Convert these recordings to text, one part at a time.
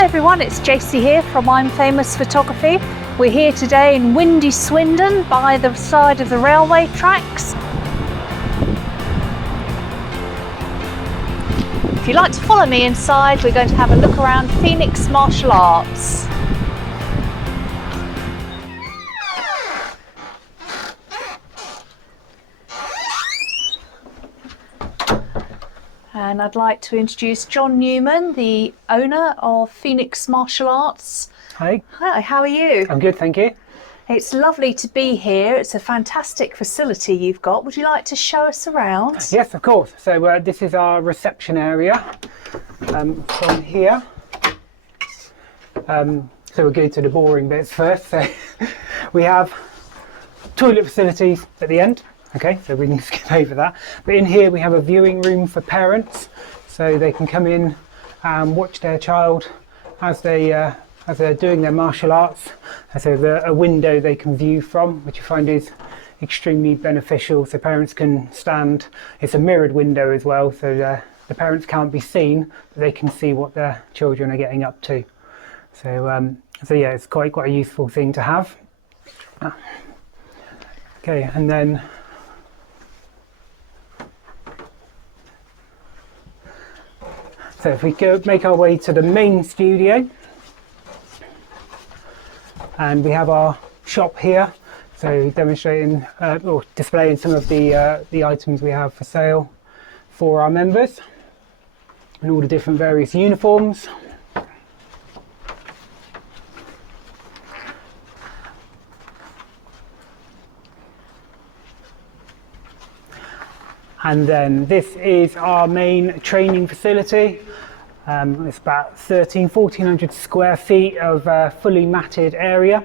Hi everyone, it's JC here from I'm Famous Photography. We're here today in windy Swindon by the side of the railway tracks. If you'd like to follow me inside, we're going to have a look around Phoenix Martial Arts. And I'd like to introduce John Newman, the owner of Phoenix Martial Arts. Hi. Hi, how are you? I'm good, thank you. It's lovely to be here. It's a fantastic facility you've got. Would you like to show us around? Yes, of course. So this is our reception area from here. So we'll go to the boring bits first. So we have toilet facilities at the end. Okay, so we can skip over that. But in here we have a viewing room for parents, so they can come in and watch their child as they're doing their martial arts. So there's a window they can view from, which I find is extremely beneficial. So parents can stand. It's a mirrored window as well, so the parents can't be seen, but they can see what their children are getting up to. So yeah, it's quite a useful thing to have. Okay, and then. So if we go make our way to the main studio, and we have our shop here, so demonstrating or displaying some of the items we have for sale for our members, and all the different various uniforms. And then this is our main training facility. It's about 1,400 square feet of fully matted area.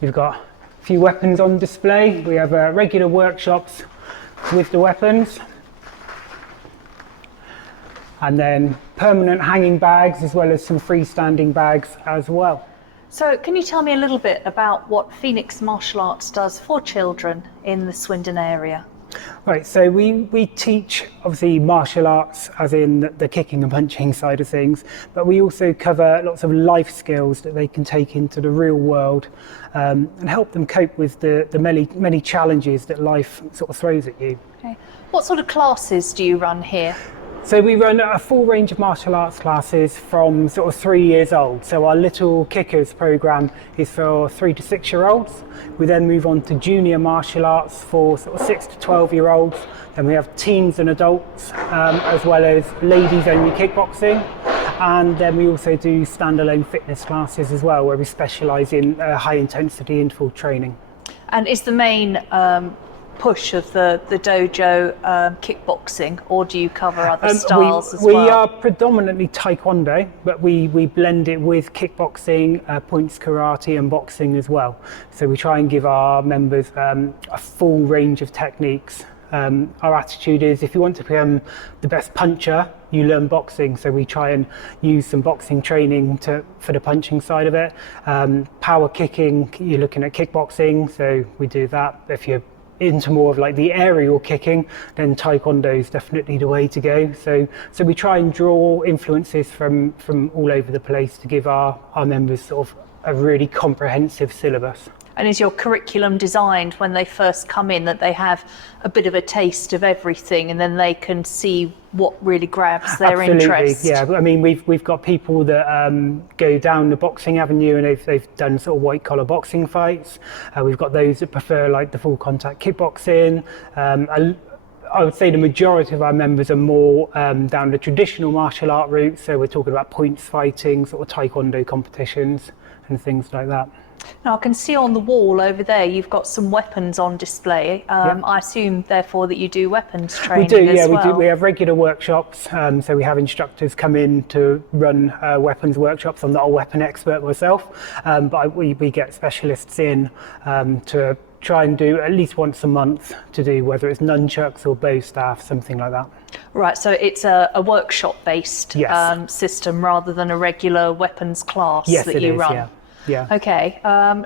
We've got a few weapons on display. We have regular workshops with the weapons. And then permanent hanging bags, as well as some freestanding bags as well. So can you tell me a little bit about what Phoenix Martial Arts does for children in the Swindon area? Right, so we teach obviously martial arts as in the kicking and punching side of things, but we also cover lots of life skills that they can take into the real world and help them cope with the many challenges that life sort of throws at you. Okay. What sort of classes do you run here? So we run a full range of martial arts classes from sort of 3 years old. So our Little Kickers program is for 3 to 6 year olds. We then move on to junior martial arts for sort of 6 to 12 year olds. Then we have teens and adults, as well as ladies only kickboxing. And then we also do standalone fitness classes as well, where we specialise in high intensity interval training. And is the main push of the dojo kickboxing, or do you cover other styles as well? We are predominantly taekwondo, but we blend it with kickboxing, points karate and boxing as well. So we try and give our members a full range of techniques. Our attitude is, if you want to become the best puncher, you learn boxing. So we try and use some boxing training for the punching side of it. Power kicking, you're looking at kickboxing, so we do that. If you're into more of like the aerial kicking, then taekwondo is definitely the way to go. So we try and draw influences from all over the place to give our members sort of a really comprehensive syllabus. And is your curriculum designed when they first come in that they have a bit of a taste of everything, and then they can see what really grabs their interest? Yeah, I mean we've got people that go down the boxing avenue and they've done sort of white collar boxing fights. We've got those that prefer like the full contact kickboxing. I would say the majority of our members are more down the traditional martial art route. So we're talking about points fighting, sort of taekwondo competitions and things like that. Now I can see on the wall over there you've got some weapons on display. Yep. I assume therefore that you do weapons training. We do, as yeah, well. we do. We have regular workshops, so we have instructors come in to run weapons workshops. I'm not a weapon expert myself, but we get specialists in to try and do at least once a month to do whether it's nunchucks or bow staff, something like that. Right, so it's a workshop based Yes. system rather than a regular weapons class Yes, that it you is, run. yeah. Yeah. Okay,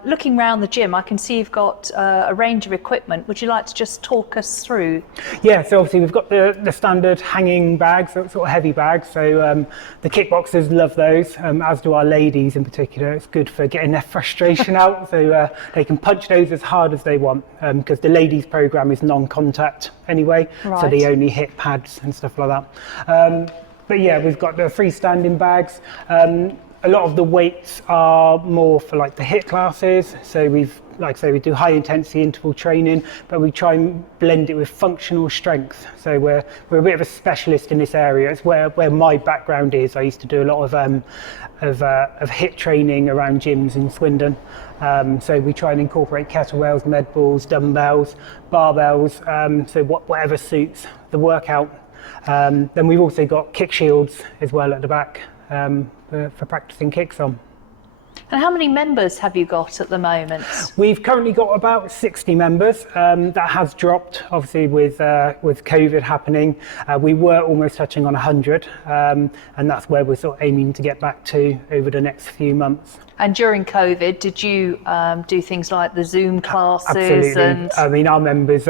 looking around the gym, I can see you've got a range of equipment. Would you like to just talk us through? Yeah, so obviously we've got the standard hanging bags, sort of heavy bags. So the kickboxers love those, as do our ladies in particular. It's good for getting their frustration out, so they can punch those as hard as they want, because the ladies program is non-contact anyway, so they only hit pads and stuff like that. But yeah, we've got the freestanding bags. A lot of the weights are more for like the HIIT classes. So like I say, we do high intensity interval training, but we try and blend it with functional strength. So we're a bit of a specialist in this area. It's where my background is. I used to do a lot of HIIT training around gyms in Swindon. So we try and incorporate kettlebells, med balls, dumbbells, barbells, so whatever suits the workout. Then we've also got kick shields as well at the back. For practicing kicks on. And how many members have you got at the moment? We've currently got about 60 members. That has dropped, obviously, with COVID happening. We were almost touching on 100, and that's where we're sort of aiming to get back to over the next few months. And during COVID, did you do things like the Zoom classes? Absolutely. And I mean, our members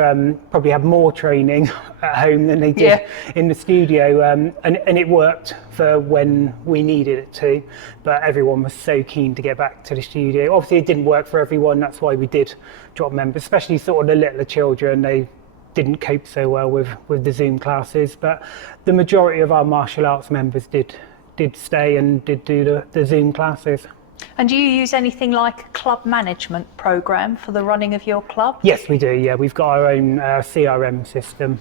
probably have more training at home than they did in the studio, and it worked for when we needed it to, but everyone was so keen to get back to the studio. Obviously, it didn't work for everyone. That's why we did drop members, especially sort of the littler children. They didn't cope so well with the Zoom classes, but the majority of our martial arts members did stay and did do the Zoom classes. And do you use anything like a club management program for the running of your club? Yes, we do. Yeah, we've got our own CRM system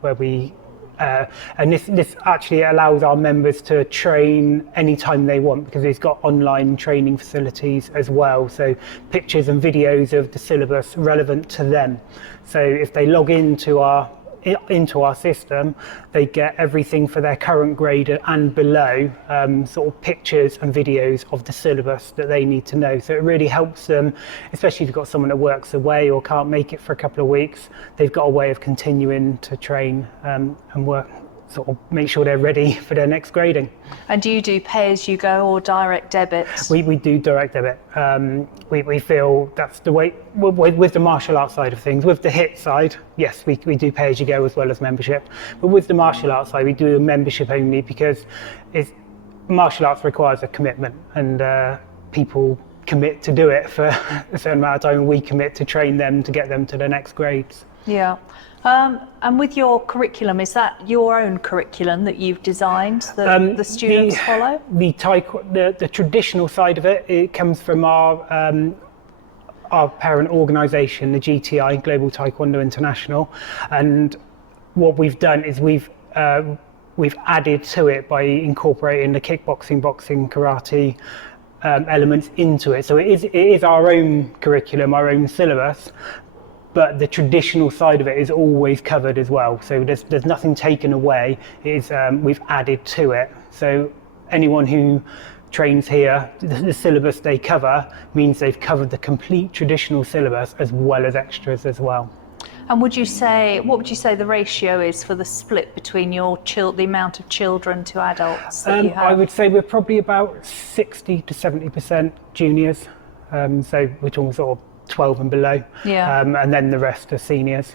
where we, and this actually allows our members to train anytime they want, because it's got online training facilities as well. So pictures and videos of the syllabus relevant to them. So if they log into our system, they get everything for their current grade and below, sort of pictures and videos of the syllabus that they need to know. So it really helps them, especially if you've got someone that works away or can't make it for a couple of weeks. They've got a way of continuing to train and work, sort of make sure they're ready for their next grading. And do you do pay as you go or direct debit? We do direct debit. We feel that's the way with the martial arts side of things. With the HIIT side, yes, we do pay as you go as well as membership. But with the martial arts side, we do a membership only, because martial arts requires a commitment, and people commit to do it for a certain amount of time, and we commit to train them to get them to the next grades. Yeah. And with your curriculum, is that your own curriculum that you've designed that the students follow? The traditional side of it comes from our parent organisation, the GTI, Global Taekwondo International, and what we've done is we've added to it by incorporating the kickboxing, boxing, karate elements into it. So it is our own curriculum, our own syllabus, but the traditional side of it is always covered as well. So there's nothing taken away. We've added to it. So anyone who trains here, the syllabus they cover means they've covered the complete traditional syllabus as well as extras as well. And what would you say the ratio is for the split between the amount of children to adults that you have? I would say we're probably about 60 to 70% juniors. So we're talking sort of 12 and below, and then the rest are seniors.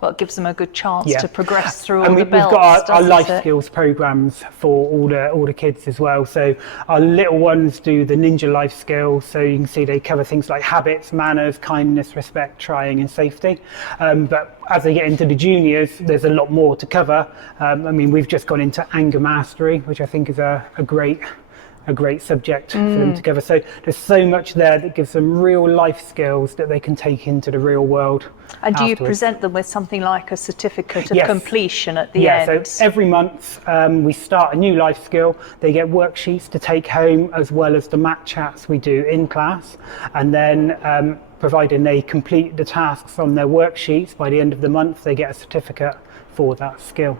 Well, it gives them a good chance to progress through all and the belts. We've got our life skills programs for all the kids as well. So our little ones do the ninja life skills. So you can see they cover things like habits, manners, kindness, respect, trying, and safety. But as they get into the juniors, there's a lot more to cover. I mean, we've just gone into anger mastery, which I think is a great subject for them to cover. So there's so much there that gives them real life skills that they can take into the real world. And do you present them with something like a certificate of completion at the end? Yeah, so every month we start a new life skill. They get worksheets to take home, as well as the mat chats we do in class. And then providing they complete the tasks on their worksheets by the end of the month, they get a certificate for that skill.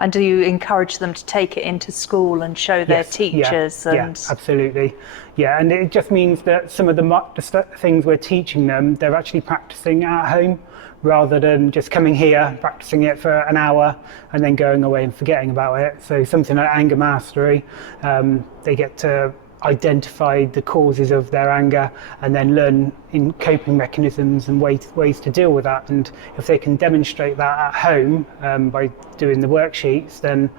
And do you encourage them to take it into school and show their teachers? Yeah, absolutely. Yeah, and it just means that some of the things we're teaching them, they're actually practicing at home, rather than just coming here, practicing it for an hour, and then going away and forgetting about it. So something like anger mastery, they get to identify the causes of their anger and then learn in coping mechanisms and ways to deal with that. And if they can demonstrate that at home by doing the worksheets, then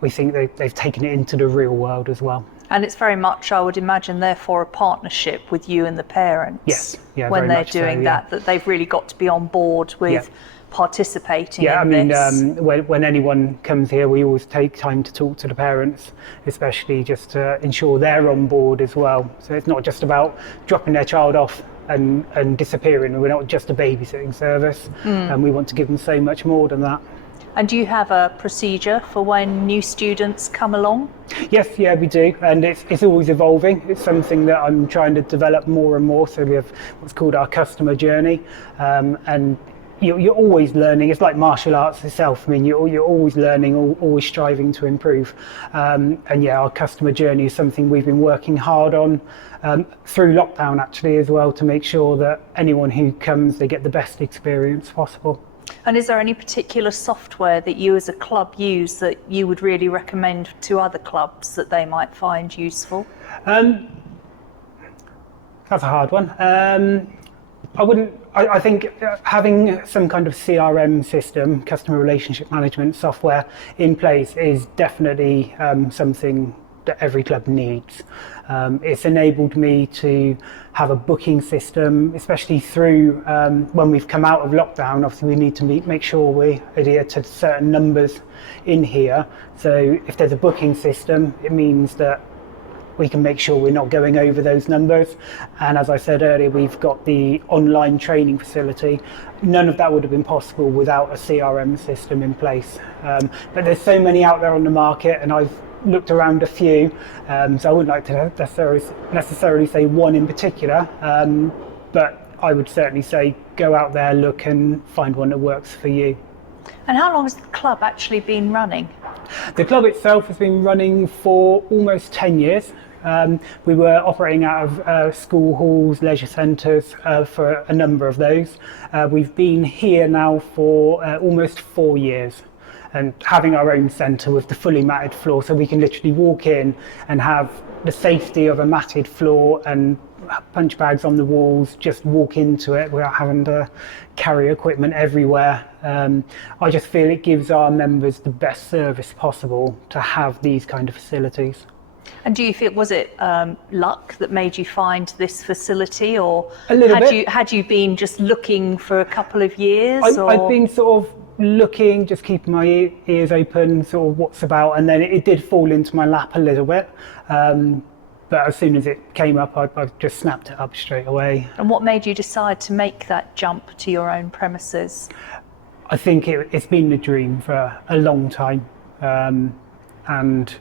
we think they've taken it into the real world as well. And it's very much, I would imagine, therefore a partnership with you and the parents. Yes, yeah, when very they're much so, doing yeah. that they've really got to be on board with participating Yeah, in I mean, this. when anyone comes here, we always take time to talk to the parents, especially just to ensure they're on board as well. So it's not just about dropping their child off and disappearing. We're not just a babysitting service, and we want to give them so much more than that. And do you have a procedure for when new students come along? Yes, yeah, we do, and it's always evolving. It's something that I'm trying to develop more and more. So we have what's called our customer journey, and you're always learning. It's like martial arts itself. I mean, you're always learning, always striving to improve. And yeah, our customer journey is something we've been working hard on through lockdown actually as well, to make sure that anyone who comes, they get the best experience possible. And is there any particular software that you as a club use that you would really recommend to other clubs that they might find useful? That's a hard one. I think having some kind of CRM system, customer relationship management software in place is definitely something that every club needs. It's enabled me to have a booking system, especially through when we've come out of lockdown. Obviously we need to make sure we adhere to certain numbers in here. So if there's a booking system, it means that we can make sure we're not going over those numbers. And as I said earlier, we've got the online training facility. None of that would have been possible without a CRM system in place. But there's so many out there on the market, and I've looked around a few, so I wouldn't like to necessarily say one in particular, but I would certainly say go out there, look and find one that works for you. And how long has the club actually been running? The club itself has been running for almost 10 years. We were operating out of school halls, leisure centres for a number of those. We've been here now for almost 4 years, and having our own centre with the fully matted floor, so we can literally walk in and have the safety of a matted floor and punch bags on the walls, just walk into it without having to carry equipment everywhere. I just feel it gives our members the best service possible to have these kind of facilities. And do you feel, was it luck that made you find this facility, or A little bit. had you been just looking for a couple of years? I've been sort of looking, just keeping my ears open, sort of what's about, and then it did fall into my lap a little bit. But as soon as it came up, I just snapped it up straight away. And what made you decide to make that jump to your own premises? I think it's been the dream for a long time. And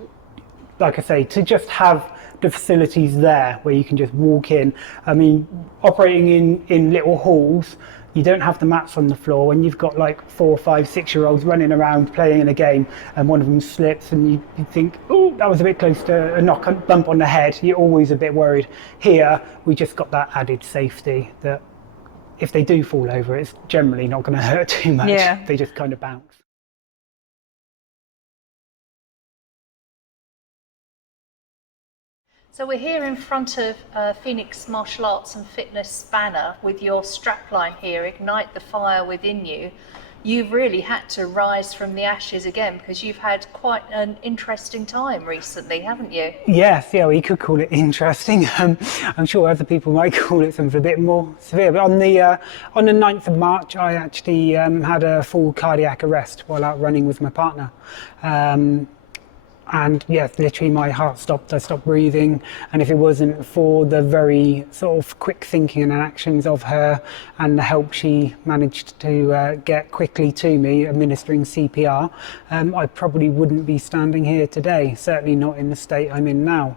like I say, to just have the facilities there where you can just walk in. I mean, operating in little halls, you don't have the mats on the floor, and you've got like 4, 5, 6-year-olds running around playing in a game, and one of them slips and you think, oh, that was a bit close to a bump on the head. You're always a bit worried. Here, we just got that added safety that if they do fall over, it's generally not going to hurt too much. Yeah. They just kind of bounce. So we're here in front of Phoenix Martial Arts and Fitness banner with your strapline here, Ignite the Fire Within You. You've really had to rise from the ashes again, because you've had quite an interesting time recently, haven't you? Yes, yeah, well, you could call it interesting. I'm sure other people might call it something a bit more severe. But on the 9th of March, I actually had a full cardiac arrest while out running with my partner. And yes, literally my heart stopped, I stopped breathing. And if it wasn't for the very sort of quick thinking and actions of her and the help she managed to get quickly to me, administering CPR, I probably wouldn't be standing here today, certainly not in the state I'm in now.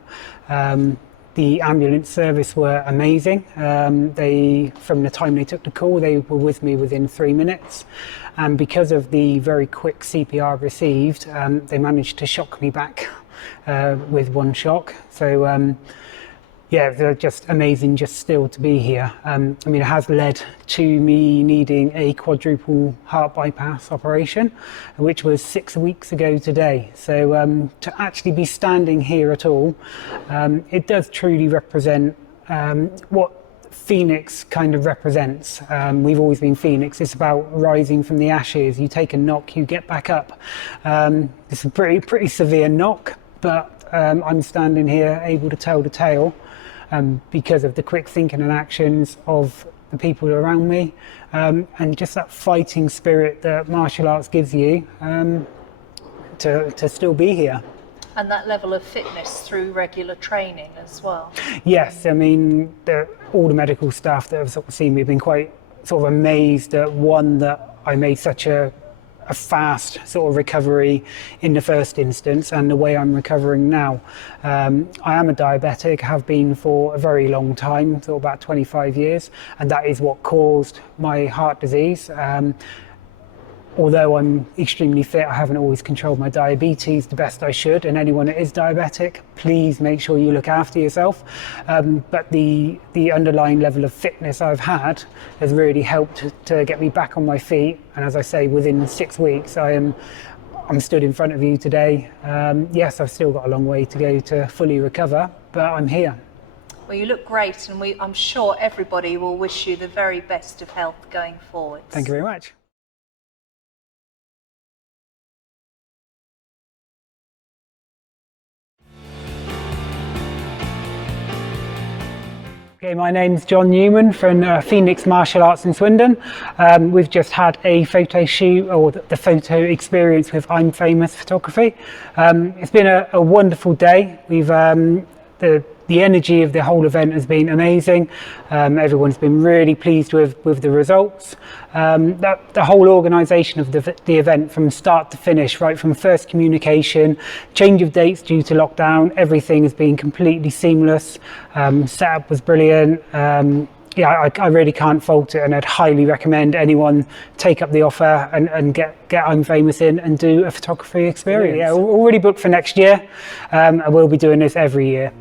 The ambulance service were amazing. From the time they took the call, they were with me within 3 minutes. And because of the very quick CPR received, they managed to shock me back with one shock. So Yeah, they're just amazing just still to be here. I mean, it has led to me needing a quadruple heart bypass operation, which was 6 weeks ago today. So to actually be standing here at all, it does truly represent what Phoenix kind of represents. We've always been Phoenix. It's about rising from the ashes. You take a knock, you get back up. It's a pretty severe knock, but I'm standing here able to tell the tale because of the quick thinking and actions of the people around me, and just that fighting spirit that martial arts gives you to still be here. And that level of fitness through regular training as well. Yes, I mean, all the medical staff that have sort of seen me have been quite sort of amazed at, one, that I made such a fast sort of recovery in the first instance, and the way I'm recovering now. I am a diabetic, have been for a very long time, so about 25 years, and that is what caused my heart disease. Although I'm extremely fit, I haven't always controlled my diabetes the best I should, and anyone that is diabetic, please make sure you look after yourself. But the underlying level of fitness I've had has really helped to get me back on my feet, and as I say, within 6 weeks I'm stood in front of you today. Yes, I've still got a long way to go to fully recover, but I'm here. Well, you look great, and I'm sure everybody will wish you the very best of health going forward. Thank you very much. Okay, my name's John Newman from Phoenix Martial Arts in Swindon. We've just had a photo shoot, or the photo experience with I'm Famous Photography. It's been a wonderful day. We've the energy of the whole event has been amazing. Everyone's been really pleased with the results. The whole organisation of the event from start to finish, right from first communication, change of dates due to lockdown, everything has been completely seamless. Setup was brilliant. Yeah, I really can't fault it, and I'd highly recommend anyone take up the offer and get I'm Famous in and do a photography experience. Yeah, already booked for next year. I will be doing this every year.